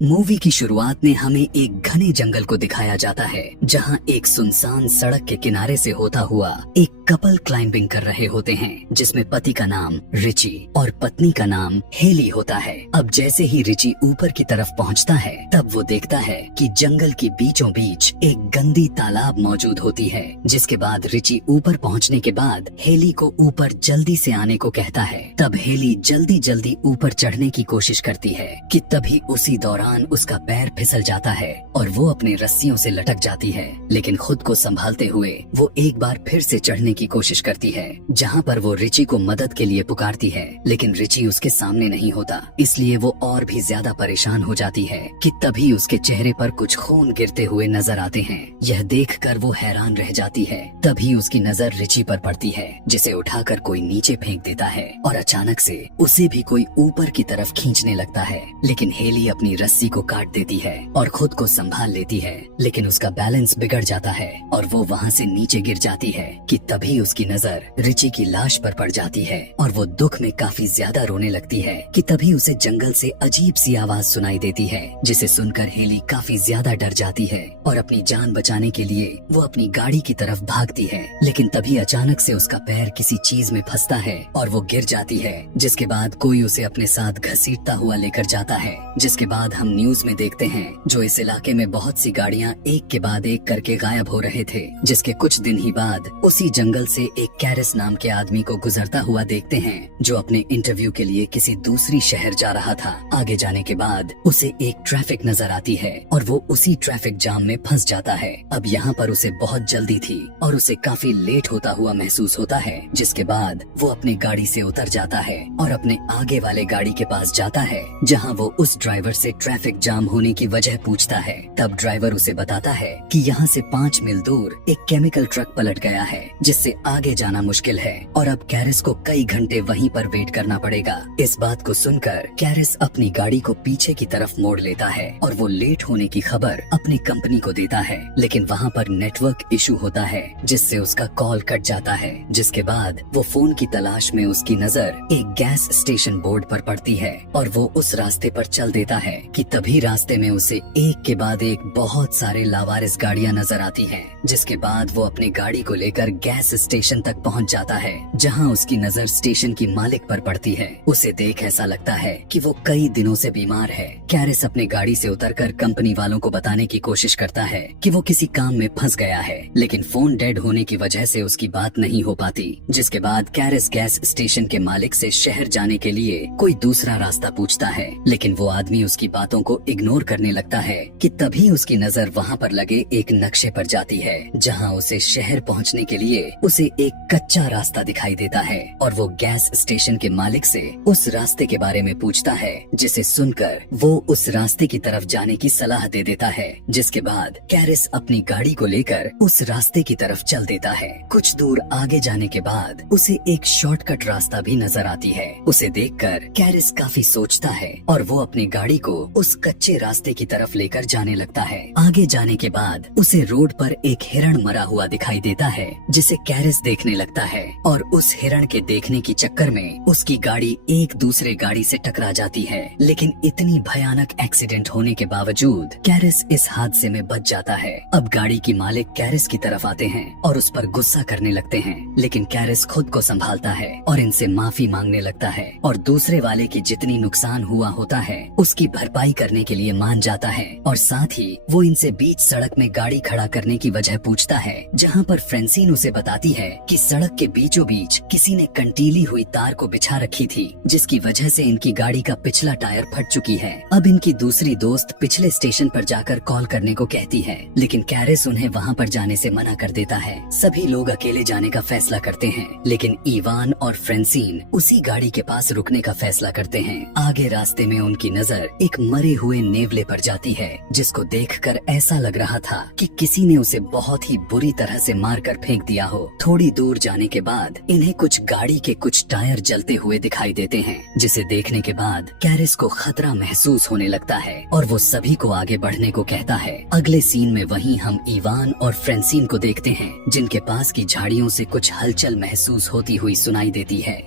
Movie की शुरुआत में हमें एक घने जंगल को दिखाया जाता है जहां एक सुनसान सड़क के किनारे से होता हुआ एक कपल क्लाइंबिंग कर रहे होते हैं, जिसमें पति का नाम रिची और पत्नी का नाम हेली होता है। अब जैसे ही रिची ऊपर की तरफ पहुंचता है तब वो देखता है कि जंगल के बीचों बीच एक गंदी तालाब मौजूद होती है, जिसके बाद रिची ऊपर पहुंचने के बाद हेली को ऊपर जल्दी से आने को कहता है। तब हेली जल्दी जल्दी ऊपर चढ़ने की कोशिश करती है कि तभी उसी दौरान उसका पैर फिसल जाता है और वो अपने रस्सियों से लटक जाती है, लेकिन खुद को संभालते हुए वो एक बार फिर से चढ़ने की कोशिश करती है, जहाँ पर वो रिची को मदद के लिए पुकारती है, लेकिन रिची उसके सामने नहीं होता, इसलिए वो और भी ज्यादा परेशान हो जाती है कि तभी उसके चेहरे पर कुछ खून गिरते हुए नजर आते हैं। यह देखकर वो हैरान रह जाती है। तभी उसकी नजर रिची पर पड़ती है, जिसे उठाकर कोई नीचे फेंक देता है और अचानक से उसे भी कोई ऊपर की तरफ खींचने लगता है, लेकिन हेली अपनी रस्सी को काट देती है और खुद को संभाल लेती है, लेकिन उसका बैलेंस बिगड़ जाता है और वो वहाँ से नीचे गिर जाती है कि तभी उसकी नजर रिची की लाश पर पड़ जाती है और वो दुख में काफी ज्यादा रोने लगती है कि तभी उसे जंगल से अजीब सी आवाज सुनाई देती है, जिसे सुनकर हेली काफी ज्यादा डर जाती है और अपनी जान बचाने के लिए वो अपनी गाड़ी की तरफ भागती है, लेकिन तभी अचानक से उसका पैर किसी चीज में फंसता है और वो गिर जाती है, जिसके बाद कोई उसे अपने साथ घसीटता हुआ लेकर जाता है। जिसके बाद हम न्यूज में देखते हैं जो इस इलाके में बहुत सी गाड़ियां एक के बाद एक करके गायब हो रहे थे, जिसके कुछ दिन ही बाद उसी जंगल से एक कैरिस नाम के आदमी को गुजरता हुआ देखते हैं, जो अपने इंटरव्यू के लिए किसी दूसरी शहर जा रहा था। आगे जाने के बाद उसे एक ट्रैफिक नजर आती है और वो उसी ट्रैफिक जाम में फंस जाता है। अब यहाँ पर उसे बहुत जल्दी थी और उसे काफी लेट होता हुआ महसूस होता है, जिसके बाद वो अपनी गाड़ी से उतर जाता है और अपने आगे वाले गाड़ी के पास जाता है, जहाँ वो उस ड्राइवर से ट्रैफिक जाम होने की वजह पूछता है। तब ड्राइवर उसे बताता है कि यहाँ से 5 मील दूर एक केमिकल ट्रक पलट गया है, जिससे आगे जाना मुश्किल है और अब कैरिस को कई घंटे वहीं पर वेट करना पड़ेगा। इस बात को सुनकर कैरिस अपनी गाड़ी को पीछे की तरफ मोड़ लेता है और वो लेट होने की खबर अपनी कंपनी को देता है, लेकिन वहाँ पर नेटवर्क इशू होता है, जिससे उसका कॉल कट जाता है। जिसके बाद वो फोन की तलाश में उसकी नजर एक गैस स्टेशन बोर्ड पर पड़ती है और वो उस रास्ते पर चल देता है कि तभी रास्ते में उसे एक के बाद एक बहुत सारे लावारिस गाड़ियां नजर आती हैं, जिसके बाद वो अपनी गाड़ी को लेकर गैस स्टेशन तक पहुंच जाता है, जहां उसकी नजर स्टेशन की मालिक पर पड़ती है। उसे देख ऐसा लगता है कि वो कई दिनों से बीमार है। कैरिस अपनी गाड़ी से उतरकर कंपनी वालों को बताने की कोशिश करता है कि वो किसी काम में फंस गया है, लेकिन फोन डेड होने की वजह से उसकी बात नहीं हो पाती। जिसके बाद कैरिस गैस स्टेशन के मालिक से शहर जाने के लिए कोई दूसरा रास्ता पूछता है, लेकिन वो आदमी उसकी बातों को इग्नोर करने लगता है कि तभी उसकी नजर वहाँ पर लगे एक नक्शे पर जाती है, जहाँ उसे शहर पहुँचने के लिए उसे एक कच्चा रास्ता दिखाई देता है और वो गैस स्टेशन के मालिक से उस रास्ते के बारे में पूछता है, जिसे सुनकर वो उस रास्ते की तरफ जाने की सलाह दे देता है। जिसके बाद कैरिस अपनी गाड़ी को लेकर उस रास्ते की तरफ चल देता है। कुछ दूर आगे जाने के बाद उसे एक शॉर्टकट रास्ता भी नजर आती है। उसे देखकर कैरिस काफी सोचता है और वो अपनी गाड़ी को उस कच्चे रास्ते की तरफ लेकर जाने लगता है। आगे जाने के बाद उसे रोड पर एक हिरण मरा हुआ दिखाई देता है, जिसे कैरिस देखने लगता है और उस हिरण के देखने की चक्कर में उसकी गाड़ी एक दूसरे गाड़ी से टकरा जाती है, लेकिन इतनी भयानक एक्सीडेंट होने के बावजूद कैरिस इस हादसे में बच जाता है। अब गाड़ी की मालिक कैरिस की तरफ आते हैं और उस पर गुस्सा करने लगते हैं, लेकिन कैरिस खुद को संभालता है और इनसे माफी मांगने लगता है और दूसरे वाले की जितनी नुकसान हुआ होता है उसकी भरपाई करने के लिए मान जाता है। और साथ ही वो इनसे बीच सड़क में गाड़ी खड़ा करने की वजह पूछता है, जहाँ पर फ्रेंसीन उसे बताती है कि सड़क के बीचों बीच किसी ने कंटीली हुई तार को बिछा रखी थी, जिसकी वजह से इनकी गाड़ी का पिछला टायर फट चुकी है। अब इनकी दूसरी दोस्त पिछले स्टेशन पर जाकर कॉल करने को कहती है, लेकिन कैरिस उन्हें वहाँ पर जाने से मना कर देता है। सभी लोग अकेले जाने का फैसला करते हैं, लेकिन इवान और फ्रेंसीन उसी गाड़ी के पास रुकने का फैसला करते हैं। आगे रास्ते में उनकी नजर एक मरे हुए नेवले पर जाती है, जिसको देखकर ऐसा लग रहा था कि किसी ने उसे बहुत ही बुरी तरह से मारकर फेंक दिया हो। थोड़ी दूर जाने के बाद इन्हें कुछ गाड़ी के कुछ टायर जलते हुए दिखाई देते हैं, जिसे देखने के बाद कैरिस को खतरा महसूस होने लगता है और वो सभी को आगे बढ़ने को कहता है। अगले सीन में वहीं हम इवान और फ्रेंसीन को देखते हैं, जिनके पास की झाड़ियों से कुछ हलचल महसूस होती हुई सुनाई देती है।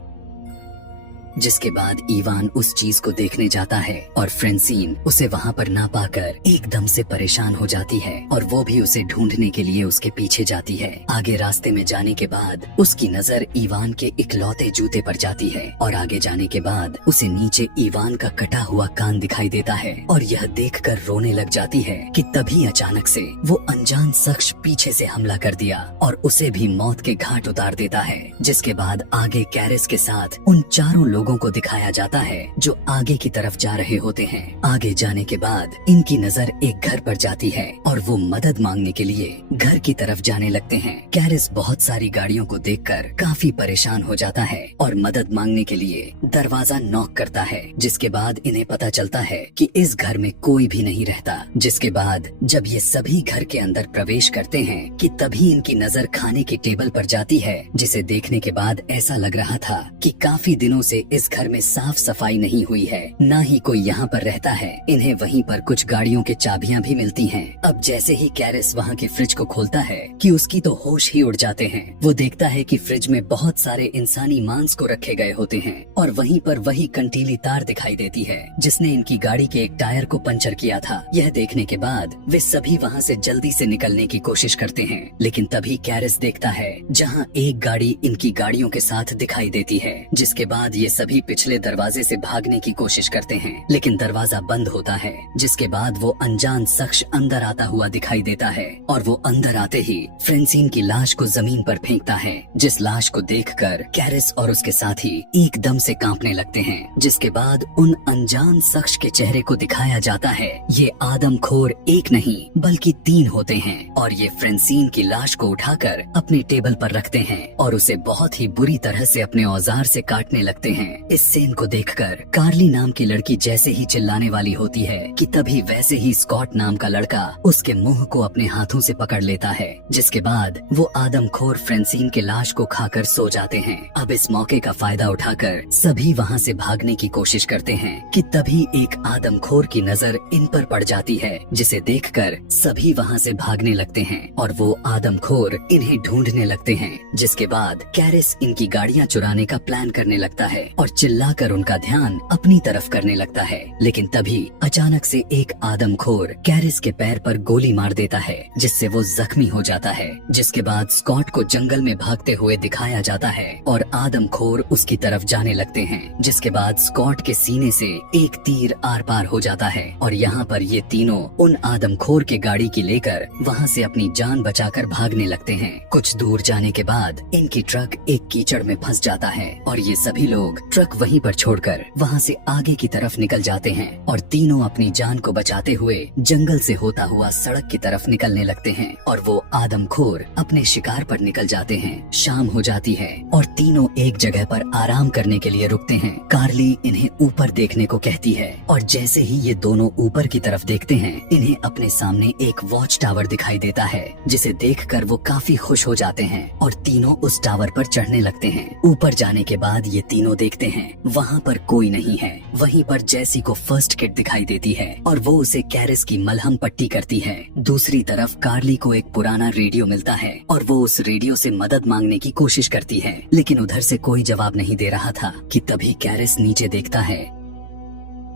जिसके बाद इवान उस चीज को देखने जाता है और फ्रेंसीन उसे वहाँ पर ना पाकर एकदम से परेशान हो जाती है और वो भी उसे ढूंढने के लिए उसके पीछे जाती है। आगे रास्ते में जाने के बाद उसकी नजर इवान के इकलौते जूते पर जाती है और आगे जाने के बाद उसे नीचे इवान का कटा हुआ कान दिखाई देता है और यह देखकर रोने लग जाती है कि तभी अचानक से वो अनजान शख्स पीछे से हमला कर दिया और उसे भी मौत के घाट उतार देता है। जिसके बाद आगे कैरिस के साथ उन चारों लोगों को दिखाया जाता है जो आगे की तरफ जा रहे होते हैं। आगे जाने के बाद इनकी नजर एक घर पर जाती है और वो मदद मांगने के लिए घर की तरफ जाने लगते हैं। कैरिस बहुत सारी गाड़ियों को देखकर काफी परेशान हो जाता है और मदद मांगने के लिए दरवाजा नॉक करता है। जिसके बाद इन्हें पता चलता है कि इस घर में कोई भी नहीं रहता। जिसके बाद जब ये सभी घर के अंदर प्रवेश करते हैं कि तभी इनकी नजर खाने की टेबल पर जाती है, जिसे देखने के बाद ऐसा लग रहा था कि काफी दिनों से इस घर में साफ सफाई नहीं हुई है, ना ही कोई यहाँ पर रहता है। इन्हें वहीं पर कुछ गाड़ियों के चाबियां भी मिलती हैं। अब जैसे ही कैरिस वहाँ के फ्रिज को खोलता है कि उसकी तो होश ही उड़ जाते हैं। वो देखता है कि फ्रिज में बहुत सारे इंसानी मांस को रखे गए होते हैं और वहीं पर वही कंटीली तार दिखाई देती है जिसने इनकी गाड़ी के एक टायर को पंचर किया था। यह देखने के बाद वे सभी वहाँ से जल्दी से निकलने की कोशिश करते हैं, लेकिन तभी कैरिस देखता है जहाँ एक गाड़ी इनकी गाड़ियों के साथ दिखाई देती है। जिसके बाद ये सभी पिछले दरवाजे से भागने की कोशिश करते हैं, लेकिन दरवाजा बंद होता है। जिसके बाद वो अनजान शख्स अंदर आता हुआ दिखाई देता है और वो अंदर आते ही फ्रेंसीन की लाश को जमीन पर फेंकता है। जिस लाश को देखकर कैरिस और उसके साथी एकदम से कांपने लगते हैं। जिसके बाद उन अनजान शख्स के चेहरे को दिखाया जाता है। ये आदमखोर एक नहीं बल्कि 3 होते हैं और ये फ्रेंसीन की लाश को उठाकर अपने टेबल पर रखते हैं और उसे बहुत ही बुरी तरह से अपने औजार से काटने लगते हैं। इस सीन को देखकर कार्ली नाम की लड़की जैसे ही चिल्लाने वाली होती है कि तभी वैसे ही स्कॉट नाम का लड़का उसके मुंह को अपने हाथों से पकड़ लेता है। जिसके बाद वो आदमखोर फ्रेंसीन के लाश को खाकर सो जाते हैं। अब इस मौके का फायदा उठाकर सभी वहाँ से भागने की कोशिश करते हैं कि तभी एक आदमखोर की नजर इन पर पड़ जाती है, जिसे देखकर सभी वहाँ से भागने लगते हैं और वो आदमखोर इन्हें ढूंढने लगते हैं। जिसके बाद कैरिस इनकी गाड़ियाँ चुराने का प्लान करने लगता है और चिल्लाकर उनका ध्यान अपनी तरफ करने लगता है। लेकिन तभी अचानक से एक आदमखोर कैरिस के पैर पर गोली मार देता है, जिससे वो जख्मी हो जाता है। जिसके बाद स्कॉट को जंगल में भागते हुए दिखाया जाता है और आदमखोर उसकी तरफ जाने लगते हैं। जिसके बाद स्कॉट के सीने से एक तीर आर पार हो जाता है और यहाँ पर ये तीनों उन आदमखोर के गाड़ी की लेकर वहाँ से अपनी जान बचाकर भागने लगते हैं। कुछ दूर जाने के बाद इनकी ट्रक एक कीचड़ में फंस जाता है और ये सभी लोग ट्रक वहीं पर छोड़कर वहाँ से आगे की तरफ निकल जाते हैं और तीनों अपनी जान को बचाते हुए जंगल से होता हुआ सड़क की तरफ निकलने लगते हैं और वो आदमखोर अपने शिकार पर निकल जाते हैं। शाम हो जाती है और तीनों एक जगह पर आराम करने के लिए रुकते हैं। कार्ली इन्हें ऊपर देखने को कहती है और जैसे ही ये दोनों ऊपर की तरफ देखते हैं, इन्हें अपने सामने एक वॉच टावर दिखाई देता है, जिसे देखकर वो काफी खुश हो जाते हैं और तीनों उस टावर पर चढ़ने लगते हैं। ऊपर जाने के बाद ये तीनों देखते हैं वहाँ पर कोई नहीं है। वहीं पर जैसी को फर्स्ट किट दिखाई देती है और वो उसे कैरिस की मलहम पट्टी करती है। दूसरी तरफ कार्ली को एक पुराना रेडियो मिलता है और वो उस रेडियो से मदद मांगने की कोशिश करती है, लेकिन उधर से कोई जवाब नहीं दे रहा था कि तभी कैरिस नीचे देखता है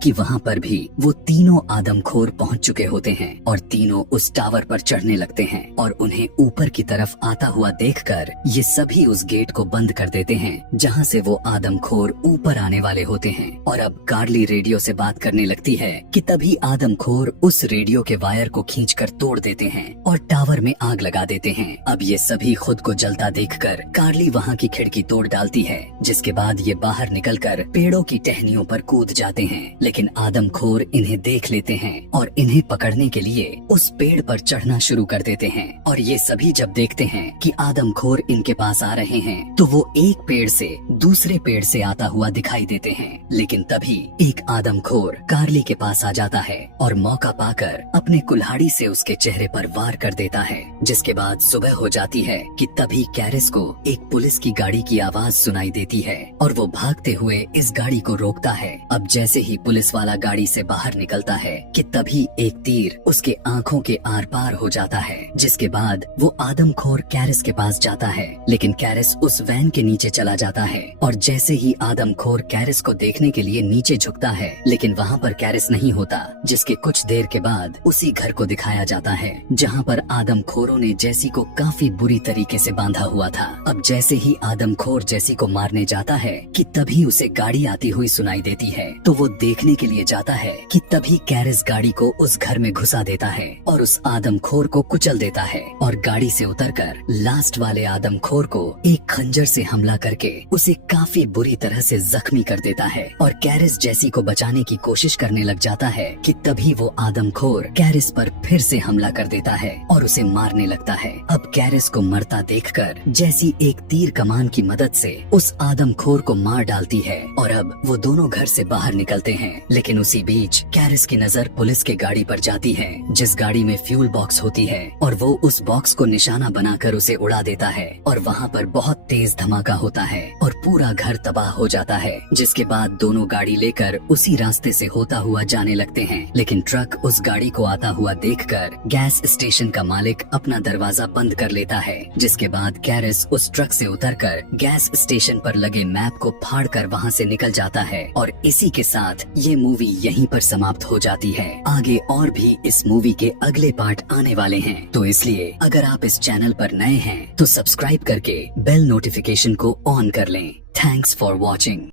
कि वहाँ पर भी वो तीनों आदमखोर पहुँच चुके होते हैं और तीनों उस टावर पर चढ़ने लगते हैं और उन्हें ऊपर की तरफ आता हुआ देखकर ये सभी उस गेट को बंद कर देते हैं जहाँ से वो आदमखोर ऊपर आने वाले होते हैं। और अब कार्ली रेडियो से बात करने लगती है कि तभी आदमखोर उस रेडियो के वायर को खींचकर तोड़ देते हैं और टावर में आग लगा देते हैं। अब ये सभी खुद को जलता देखकर कार्ली वहाँ की खिड़की तोड़ डालती है, जिसके बाद ये बाहर निकलकर पेड़ों की टहनियों पर कूद जाते हैं। लेकिन आदमखोर इन्हें देख लेते हैं और इन्हें पकड़ने के लिए उस पेड़ पर चढ़ना शुरू कर देते हैं। और ये सभी जब देखते हैं कि आदमखोर इनके पास आ रहे हैं तो वो एक पेड़ से दूसरे पेड़ से आता हुआ दिखाई देते हैं। लेकिन तभी एक आदमखोर कार्ली के पास आ जाता है और मौका पाकर अपने कुल्हाड़ी से उसके चेहरे पर वार कर देता है। जिसके बाद सुबह हो जाती है कि तभी कैरिस को एक पुलिस की गाड़ी की आवाज सुनाई देती है और वो भागते हुए इस गाड़ी को रोकता है। अब जैसे ही पुलिस पुलिस वाला गाड़ी से बाहर निकलता है कि तभी एक तीर उसके आंखों के आर पार हो जाता है, जिसके बाद वो आदमखोर कैरिस के पास जाता है। लेकिन कैरिस उस वैन के नीचे चला जाता है और जैसे ही आदमखोर कैरिस को देखने के लिए नीचे झुकता है, लेकिन वहाँ पर कैरिस नहीं होता, जिसके कुछ देर के बाद उसी घर को दिखाया जाता है जहाँ पर आदमखोरों ने जैसी को काफी बुरी तरीके से बांधा हुआ था। अब जैसे ही आदमखोर जैसी को मारने जाता है कि तभी उसे गाड़ी आती हुई सुनाई देती है, तो वो देखने के लिए जाता है कि तभी कैरिस गाड़ी को उस घर में घुसा देता है और उस आदमखोर को कुचल देता है और गाड़ी से उतरकर लास्ट वाले आदमखोर को एक खंजर से हमला करके उसे काफी बुरी तरह से जख्मी कर देता है। और कैरिस जैसी को बचाने की कोशिश करने लग जाता है कि तभी वो आदमखोर कैरिस पर फिर से हमला कर देता है और उसे मारने लगता है। अब कैरिस को मरता देखकर जैसी एक तीर कमान की मदद से उस आदमखोर को मार डालती है और अब वो दोनों घर से बाहर निकलते हैं। लेकिन उसी बीच कैरिस की नजर पुलिस की गाड़ी पर जाती है, जिस गाड़ी में फ्यूल बॉक्स होती है, और वो उस बॉक्स को निशाना बनाकर उसे उड़ा देता है और वहाँ पर बहुत तेज धमाका होता है और पूरा घर तबाह हो जाता है। जिसके बाद दोनों गाड़ी लेकर उसी रास्ते से होता हुआ जाने लगते हैं। लेकिन ट्रक उस गाड़ी को आता हुआ देखकर गैस स्टेशन का मालिक अपना दरवाजा बंद कर लेता है, जिसके बाद कैरिस उस ट्रक से उतरकर गैस स्टेशन पर लगे मैप को फाड़कर वहाँ से निकल जाता है। और इसी के साथ ये मूवी यहीं पर समाप्त हो जाती है। आगे और भी इस मूवी के अगले पार्ट आने वाले हैं, तो इसलिए अगर आप इस चैनल पर नए हैं तो सब्सक्राइब करके बेल नोटिफिकेशन को ऑन कर लें। Thanks for watching.